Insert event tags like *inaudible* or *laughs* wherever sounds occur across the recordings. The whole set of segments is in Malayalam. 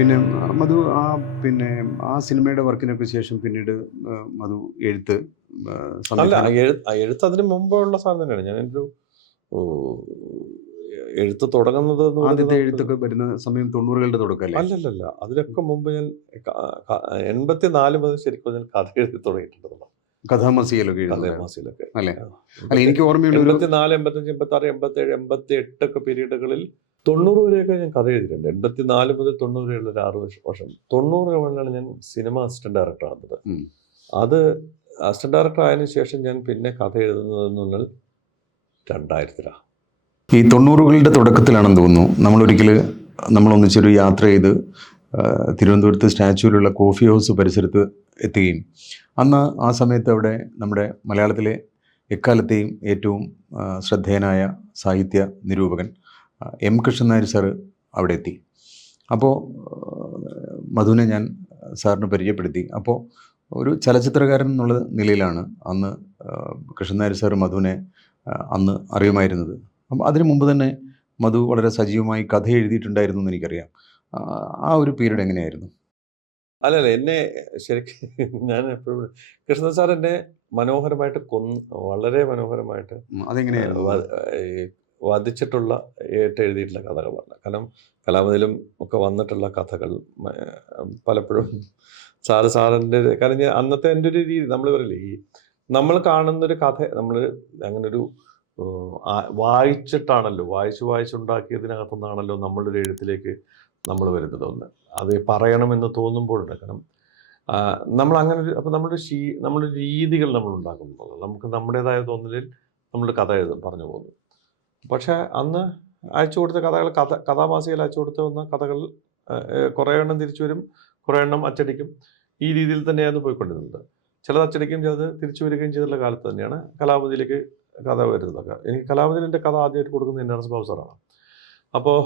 പിന്നെ മധു ആ പിന്നെ ആ സിനിമയുടെ വർക്കിനൊക്കെ ശേഷം പിന്നീട് മധു എഴുത്ത് അല്ല എഴുത്ത് അതിന് മുമ്പുള്ള സാധനം തന്നെയാണ്. ഞാനൊരു എഴുത്ത് തുടങ്ങുന്നത് ആദ്യത്തെ എഴുത്തൊക്കെ വരുന്ന സമയം തൊണ്ണൂറുകളുടെ തുടക്കമല്ലേ അല്ലല്ലല്ല. അതിനൊക്കെ മുമ്പ് ഞാൻ എൺപത്തി നാല് മുതൽ ശരിക്കും ഞാൻ കഥ എഴുതി തുടങ്ങിയിട്ടുണ്ട് കഥാമസിയിലൊക്കെ എഴുതുന്നത്. കഥമാസിയിലൊക്കെ അല്ലേ? അല്ല എനിക്ക് ഓർമ്മയുണ്ട് എൺപത്തി നാല് എൺപത്തഞ്ച് എൺപത്തി ആറ് എൺപത്തി ഏഴ് എൺപത്തി എട്ടൊക്കെ പീരീഡുകളിൽ തൊണ്ണൂറ് വരെയൊക്കെ ഞാൻ കഥ എഴുതിയിട്ടുണ്ട്. എൺപത്തി നാല് മുതൽ തൊണ്ണൂറ് വരെയുള്ള ഒരു ആറ് വർഷം- തൊണ്ണൂറ് വരെയാണ് ഞാൻ സിനിമ അസിസ്റ്റന്റ് ഡയറക്ടർ ആകുന്നത്. അത് അസിസ്റ്റന്റ് ഡയറക്ടർ ആയതിനു ശേഷം ഞാൻ പിന്നെ കഥ എഴുതുന്നത് പറഞ്ഞാൽ രണ്ടായിരത്തിലാണ് ഈ തൊണ്ണൂറുകളുടെ തുടക്കത്തിലാണെന്ന് തോന്നുന്നു. നമ്മൾ ഒരിക്കൽ നമ്മൾ ഒന്നിച്ചൊരു യാത്ര ചെയ്ത് തിരുവനന്തപുരത്ത് സ്റ്റാച്യൂവിലുള്ള കോഫി ഹൗസ് പരിസരത്ത് എത്തുകയും അന്ന് ആ സമയത്ത് അവിടെ നമ്മുടെ മലയാളത്തിലെ എക്കാലത്തെയും ഏറ്റവും ശ്രദ്ധേയനായ സാഹിത്യ നിരൂപകൻ എം കൃഷ്ണൻ നായർ സാറ് അവിടെ എത്തി അപ്പോൾ മധുവിനെ ഞാൻ സാറിന് പരിചയപ്പെടുത്തി. അപ്പോൾ ഒരു ചലച്ചിത്രകാരൻ എന്നുള്ള നിലയിലാണ് അന്ന് കൃഷ്ണൻ നായർ സാറ് മധുവിനെ അന്ന് അറിയുമായിരുന്നത്. അപ്പം അതിനു മുമ്പ് തന്നെ മധു വളരെ സജീവമായി കഥ എഴുതിയിട്ടുണ്ടായിരുന്നു എന്ന് എനിക്കറിയാം. ആ, ഒരു പീരീഡ് എങ്ങനെയായിരുന്നു? അല്ലല്ല എന്നെ ശരിക്കും *laughs* ഞാൻ എപ്പോഴും കൃഷ്ണൻ സാർ എന്നെ മനോഹരമായിട്ട് കൊന്ന് വളരെ മനോഹരമായിട്ട് അതെങ്ങനെയായിരുന്നു? വധിച്ചിട്ടുള്ള ഏറ്റ എഴുതിയിട്ടുള്ള കഥകളാണ്. കാരണം കലാമതിലും ഒക്കെ വന്നിട്ടുള്ള കഥകൾ പലപ്പോഴും സാറ് സാറിന്റെ കാരണം ഞാൻ അന്നത്തെ എന്റെ ഒരു രീതി നമ്മൾ പറയില്ലേ ഈ നമ്മൾ കാണുന്നൊരു കഥ നമ്മൾ അങ്ങനൊരു വായിച്ചിട്ടാണല്ലോ വായിച്ച് വായിച്ചുണ്ടാക്കിയതിനകത്തുനിന്നാണല്ലോ നമ്മളൊരു എഴുത്തിലേക്ക് നമ്മൾ വരുന്നത് ഒന്ന്. അത് പറയണമെന്ന് തോന്നുമ്പോഴുണ്ട്. കാരണം നമ്മൾ അങ്ങനെ ഒരു അപ്പം നമ്മുടെ ശീ നമ്മുടെ രീതികൾ നമ്മൾ ഉണ്ടാക്കുന്നുള്ളൂ നമുക്ക് നമ്മുടേതായ തോന്നലിൽ നമ്മൾ കഥ എഴുതും പറഞ്ഞു പോകുന്നു. പക്ഷേ അന്ന് അയച്ചു കൊടുത്ത കഥകൾ കഥ കഥാമാസികയിൽ അയച്ചു കൊടുത്ത വന്ന കഥകൾ കുറേ എണ്ണം തിരിച്ചു വരും കുറേ എണ്ണം അച്ചടിക്കും. ഈ രീതിയിൽ തന്നെയായിരുന്നു പോയിക്കൊണ്ടിരുന്നത്. ചിലത് അച്ചടിക്കുകയും ചിലത് തിരിച്ചു വരികയും ചെയ്തിട്ടുള്ള കാലത്ത് തന്നെയാണ് കലാമതിയിലേക്ക് കഥ വരുന്നതൊക്കെ. എനിക്ക് കലാമതിയിൽ എന്റെ കഥ ആദ്യമായിട്ട് കൊടുക്കുന്നത് എന്റെ എസ് സാറാണ് അപ്പോൾ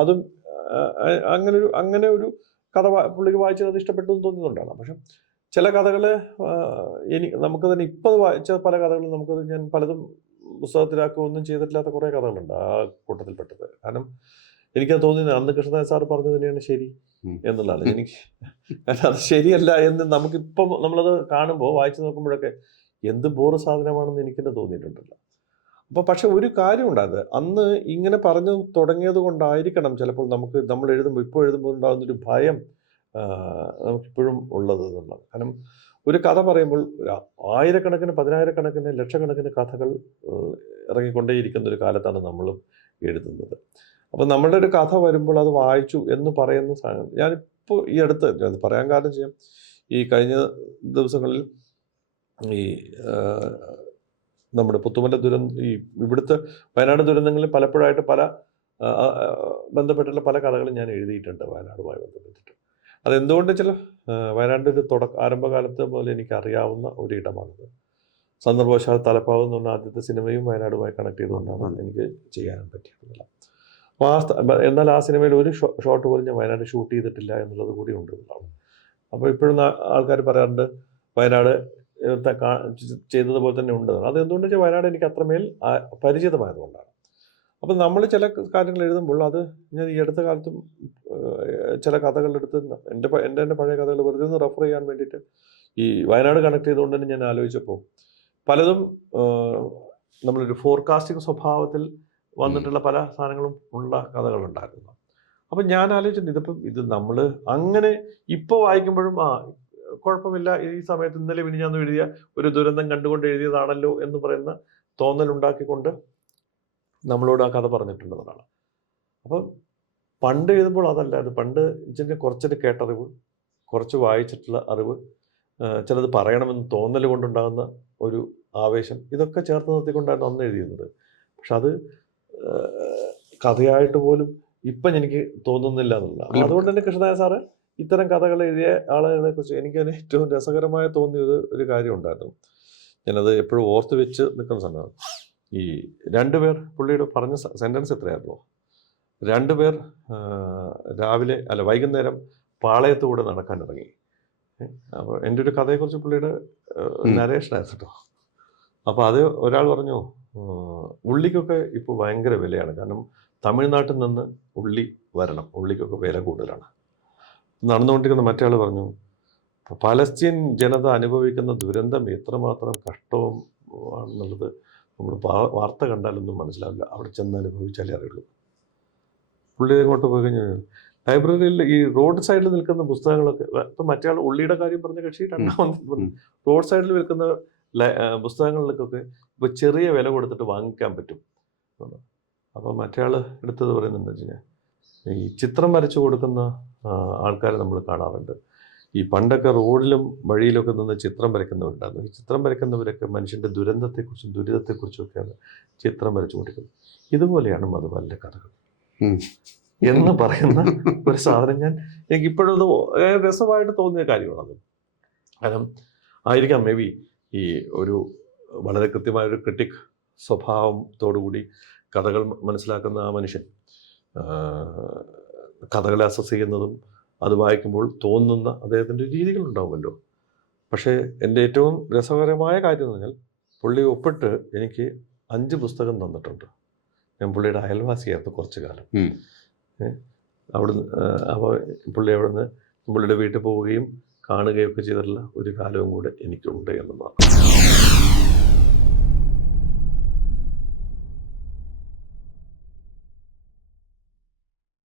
അതും അങ്ങനെ ഒരു അങ്ങനെ ഒരു കഥ പുള്ളിക്ക് വായിച്ചത് അത് ഇഷ്ടപ്പെട്ടു എന്ന് തോന്നിയതുകൊണ്ടാണ്. പക്ഷെ ചില കഥകൾ എനിക്ക് നമുക്ക് തന്നെ ഇപ്പോൾ വായിച്ച പല കഥകളും നമുക്കത് ഞാൻ പലതും പുസ്തകത്തിലാക്കുക ഒന്നും ചെയ്തിട്ടില്ലാത്ത കുറേ കഥകളുണ്ട് ആ കൂട്ടത്തിൽപ്പെട്ടത്. കാരണം എനിക്കത് തോന്നിയത് അന്ന് കൃഷ്ണനാഥ് സാർ പറഞ്ഞത് തന്നെയാണ് ശരി എന്നുള്ളതാണ്. എനിക്ക് അത് ശരിയല്ല എന്ന് നമുക്കിപ്പം നമ്മളത് കാണുമ്പോൾ വായിച്ചു നോക്കുമ്പോഴൊക്കെ എന്ത് ബോറ് സാധനമാണെന്ന് എനിക്ക് തന്നെ തോന്നിയിട്ടുണ്ടല്ലോ. അപ്പോൾ പക്ഷെ ഒരു കാര്യമുണ്ട് ഉണ്ടായത് അന്ന് ഇങ്ങനെ പറഞ്ഞു തുടങ്ങിയത് കൊണ്ടായിരിക്കണം ചിലപ്പോൾ നമുക്ക് നമ്മൾ എഴുതുമ്പോൾ ഇപ്പോൾ എഴുതുമ്പോൾ ഉണ്ടാകുന്നൊരു ഭയം നമുക്കിപ്പോഴും ഉള്ളത് എന്നുള്ളത്. കാരണം ഒരു കഥ പറയുമ്പോൾ ആയിരക്കണക്കിന് പതിനായിരക്കണക്കിന് ലക്ഷക്കണക്കിന് കഥകൾ ഇറങ്ങിക്കൊണ്ടേയിരിക്കുന്ന ഒരു കാലത്താണ് നമ്മളും എഴുതുന്നത്. അപ്പം നമ്മളുടെ ഒരു കഥ വരുമ്പോൾ അത് വായിച്ചു എന്ന് പറയുന്ന സാധനം ഞാനിപ്പോൾ ഈ അടുത്ത് അത് പറയാൻ കാരണം ചെയ്യാം. ഈ കഴിഞ്ഞ ദിവസങ്ങളിൽ ഈ നമ്മുടെ പുത്തുമല ദുരന്ത ഈ ഇവിടുത്തെ വയനാട് ദുരന്തങ്ങളിൽ പലപ്പോഴായിട്ട് പല ബന്ധപ്പെട്ടുള്ള പല കഥകളും ഞാൻ എഴുതിയിട്ടുണ്ട് വയനാടുമായി ബന്ധപ്പെട്ടിട്ട്. അതെന്തുകൊണ്ട് ചില വയനാട് ഒരു തുടക്ക ആരംഭകാലത്ത് പോലെ എനിക്ക് അറിയാവുന്ന ഒരു ഇടമാണിത് സന്ദർഭവശാൽ തലപ്പാവ് എന്ന് പറഞ്ഞ ആദ്യത്തെ സിനിമയും വയനാടുമായി കണക്ട് ചെയ്തുകൊണ്ടാണ് എനിക്ക് ചെയ്യാൻ പറ്റിയിട്ടുള്ളത് അപ്പോൾ ആ എന്നാൽ ആ സിനിമയിൽ ഒരു ഷോട്ട് പോലും ഞാൻ വയനാട് ഷൂട്ട് ചെയ്തിട്ടില്ല എന്നുള്ളത് കൂടി ഉണ്ട് എന്നുള്ളതാണ്. അപ്പോൾ ഇപ്പോഴും ആൾക്കാർ പറയാറുണ്ട് വയനാട് ചെയ്തതുപോലെ തന്നെ ഉണ്ട് അത് എന്തുകൊണ്ട് വെച്ചാൽ വയനാട് എനിക്ക് അത്രമേൽ പരിചിതമായതുകൊണ്ടാണ്. അപ്പം നമ്മൾ ചില കാര്യങ്ങൾ എഴുതുമ്പോൾ അത് ഞാൻ ഈ അടുത്ത കാലത്തും ചില കഥകളെടുത്ത് എന്റെ എന്റെ തന്നെ പഴയ കഥകൾ വെറുതെ ഒന്ന് റെഫർ ചെയ്യാൻ വേണ്ടിയിട്ട് ഈ വയനാട് കണക്ട് ചെയ്തുകൊണ്ട് തന്നെ ഞാൻ ആലോചിച്ചപ്പോൾ പലതും നമ്മളൊരു ഫോർകാസ്റ്റിംഗ് സ്വഭാവത്തിൽ വന്നിട്ടുള്ള പല സാധനങ്ങളും ഉള്ള കഥകളുണ്ടായിരുന്നു. അപ്പം ഞാൻ ആലോചിച്ചിട്ടുണ്ട് ഇതിപ്പം ഇത് നമ്മൾ അങ്ങനെ ഇപ്പോൾ വായിക്കുമ്പോഴും ആ കുഴപ്പമില്ല ഈ സമയത്ത് ഇന്നലെ വിനിഞ്ഞാന്ന് എഴുതിയ ഒരു ദുരന്തം കണ്ടുകൊണ്ട് എഴുതിയതാണല്ലോ എന്ന് പറയുന്ന തോന്നലുണ്ടാക്കിക്കൊണ്ട് നമ്മളോട് ആ കഥ പറഞ്ഞിട്ടുള്ളതാണ് അപ്പം പണ്ട് എഴുതുമ്പോൾ അതല്ല അത് പണ്ട് ഇതിന്റെ കുറച്ചൊരു കേട്ടറിവ് കുറച്ച് വായിച്ചിട്ടുള്ള അറിവ് ചിലത് പറയണമെന്ന് തോന്നൽ കൊണ്ടുണ്ടാകുന്ന ഒരു ആവേശം ഇതൊക്കെ ചേർത്ത് നിർത്തിക്കൊണ്ടായിരുന്നു അന്ന് എഴുതിയിരുന്നത്. പക്ഷെ അത് കഥയായിട്ട് പോലും ഇപ്പം എനിക്ക് തോന്നുന്നില്ല എന്നുള്ളതാണ് അല്ല, അതുകൊണ്ട് തന്നെ കൃഷ്ണനായ സാറ് ഇത്തരം കഥകൾ എഴുതിയ ആളുകളെ കുറിച്ച് എനിക്ക് അതിന് ഏറ്റവും രസകരമായി തോന്നിയത് ഒരു കാര്യം ഉണ്ടായിരുന്നു. ഞാനത് എപ്പോഴും ഓർത്ത് വെച്ച് നിൽക്കുന്ന സമയമാണ്. ഈ രണ്ടുപേർ പുള്ളിയുടെ പറഞ്ഞ സെന്റൻസ് എത്രയായിരുന്നു? രണ്ടുപേർ രാവിലെ അല്ല വൈകുന്നേരം പാളയത്തൂടെ നടക്കാൻ ഇറങ്ങി. അപ്പോൾ എന്റെ ഒരു കഥയെക്കുറിച്ച് പുള്ളിയുടെ നരേഷൻ നരേഷനായിരുന്നു കേട്ടോ. അപ്പോൾ അത് ഒരാൾ പറഞ്ഞു ഉള്ളിക്കൊക്കെ ഇപ്പോൾ ഭയങ്കര വിലയാണ്. കാരണം തമിഴ്നാട്ടിൽ നിന്ന് ഉള്ളി വരണം. ഉള്ളിക്കൊക്കെ വില കൂടുതലാണ്. നടന്നുകൊണ്ടിരിക്കുന്ന മറ്റേ ആൾ പറഞ്ഞു പലസ്തീൻ ജനത അനുഭവിക്കുന്ന ദുരന്തം എത്രമാത്രം കഷ്ടവും ആണെന്നുള്ളത് നമ്മൾ വാർത്ത കണ്ടാലൊന്നും മനസ്സിലാവില്ല. അവിടെ ചെന്ന് അനുഭവിച്ചാലേ അറിയുള്ളൂ. പുള്ളി അങ്ങോട്ട് പോയി കഴിഞ്ഞാൽ ലൈബ്രറിയിൽ ഈ റോഡ് സൈഡിൽ നിൽക്കുന്ന പുസ്തകങ്ങളൊക്കെ ഇപ്പം മറ്റേ ആൾ ഉള്ളിയുടെ കാര്യം പറഞ്ഞ കക്ഷി രണ്ടാമത് റോഡ് സൈഡിൽ വിൽക്കുന്ന പുസ്തകങ്ങളിലൊക്കെ പുസ്തകങ്ങളിലേക്കൊക്കെ ഇപ്പോൾ ചെറിയ വില കൊടുത്തിട്ട് വാങ്ങിക്കാൻ പറ്റും. അപ്പോൾ മറ്റേ ആൾ എടുത്തത് പറയുന്നത് എന്താ വെച്ച് കഴിഞ്ഞാൽ ഈ ചിത്രം വരച്ചു കൊടുക്കുന്ന ആൾക്കാരെ നമ്മൾ കാണാറുണ്ട്. ഈ പണ്ടൊക്കെ റോഡിലും വഴിയിലൊക്കെ നിന്ന് ചിത്രം വരയ്ക്കുന്നവരുണ്ടായിരുന്നു. ഈ ചിത്രം വരയ്ക്കുന്നവരൊക്കെ മനുഷ്യന്റെ ദുരന്തത്തെക്കുറിച്ചും ദുരിതത്തെക്കുറിച്ചും ഒക്കെയാണ് ചിത്രം വരച്ചു കൊടുക്കുന്നത് ഇതുപോലെയാണ് മധുബാലിന്റെ കഥകൾ. എന്ന് പറയുന്ന ഒരു സാധനം ഞാൻ എനിക്ക് ഇപ്പോഴും രസമായിട്ട് തോന്നിയ കാര്യമാണത്. കാരണം ആയിരിക്കാം മേ ബി ഈ ഒരു വളരെ കൃത്യമായ ഒരു ക്രിട്ടിക് സ്വഭാവത്തോടുകൂടി കഥകൾ മനസ്സിലാക്കുന്ന ആ മനുഷ്യൻ കഥകളെ അസസ് ചെയ്യുന്നതും അത് വായിക്കുമ്പോൾ തോന്നുന്ന അദ്ദേഹത്തിന്റെ രീതികളുണ്ടാവുമല്ലോ. പക്ഷേ എന്റെ ഏറ്റവും രസകരമായ കാര്യം എന്ന് പറഞ്ഞാൽ പുള്ളി ഒപ്പിട്ട് എനിക്ക് അഞ്ച് പുസ്തകം തന്നിട്ടുണ്ട്. ഞാൻ പുള്ളിയുടെ അയൽവാസിയായിരുന്നു കുറച്ച് കാലം. അവിടുന്ന് അപ്പോൾ പുള്ളി അവിടുന്ന് പുള്ളിയുടെ വീട്ടിൽ പോവുകയും കാണുകയൊക്കെ ചെയ്തിട്ടുള്ള ഒരു കാലവും കൂടെ എനിക്കുണ്ട് എന്നുള്ളതാണ്